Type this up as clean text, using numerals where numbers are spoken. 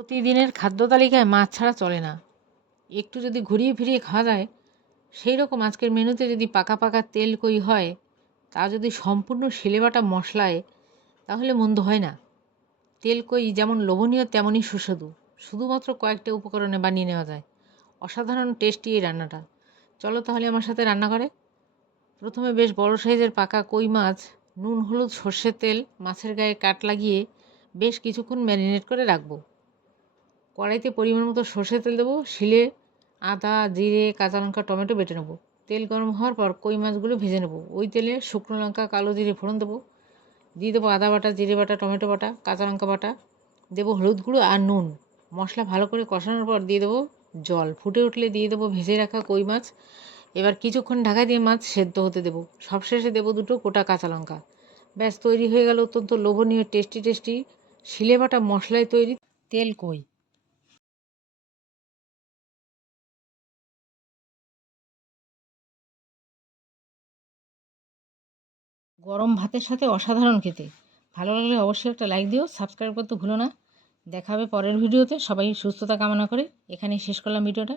প্রতিদিনের খাদ্য তালিকায় মাছ ছাড়া চলে না। একটু যদি ঘুরিয়ে ফিরিয়ে খাওয়া যায়, সেই রকম আজকের মেনুতে যদি পাকা পাকা তেল কই হয়, তা যদি সম্পূর্ণ শিলেবাটা মশলায়, তাহলে মন্দ হয় না। তেল কই যেমন লোভনীয় তেমনই সুস্বাদু। শুধুমাত্র কয়েকটা উপকরণে বানিয়ে নেওয়া যায়। অসাধারণ টেস্টি এই রান্নাটা। চলো তাহলে আমার সাথে রান্না করে। প্রথমে বেশ বড় সাইজের পাকা কই মাছ নুন হলুদ সর্ষের তেল মাছের গায়ে কাট লাগিয়ে বেশ কিছুক্ষণ ম্যারিনেট করে রাখবো। কড়াইতে পরিমাণ মতো সর্ষের তেল দেবো, শিলে আদা জিরে কাঁচা লঙ্কা টমেটো বেটে নেবো। তেল গরম হওয়ার পর কই মাছগুলো ভেজে নেবো। ওই তেলে শুকনো লঙ্কা কালো জিরে ফোড়ন দেবো, দিয়ে দেবো আদা বাটা জিরে বাটা টমেটো বাটা কাঁচা লঙ্কা বাটা, দেবো হলুদ গুঁড়ো আর নুন। মশলা ভালো করে কষানোর পর দিয়ে দেবো জল। ফুটে উঠলে দিয়ে দেবো ভেজে রাখা কই মাছ। এবার কিছুক্ষণ ঢাকা দিয়ে মাছ সেদ্ধ হতে দেবো। সবশেষে দেবো দুটো গোটা কাঁচা লঙ্কা। ব্যাস তৈরি হয়ে গেল অত্যন্ত লোভনীয় টেস্টি শিলে বাটা মশলায় তৈরি তেল কই। গরম ভাতের সাথে অসাধারণ খেতে। ভালো লাগলে অবশ্যই একটা লাইক দিও, সাবস্ক্রাইব করতে ভুলো না। দেখা হবে পরের ভিডিওতে। সবাই সুস্থতা কামনা করে এখানেই শেষ করলাম ভিডিওটা।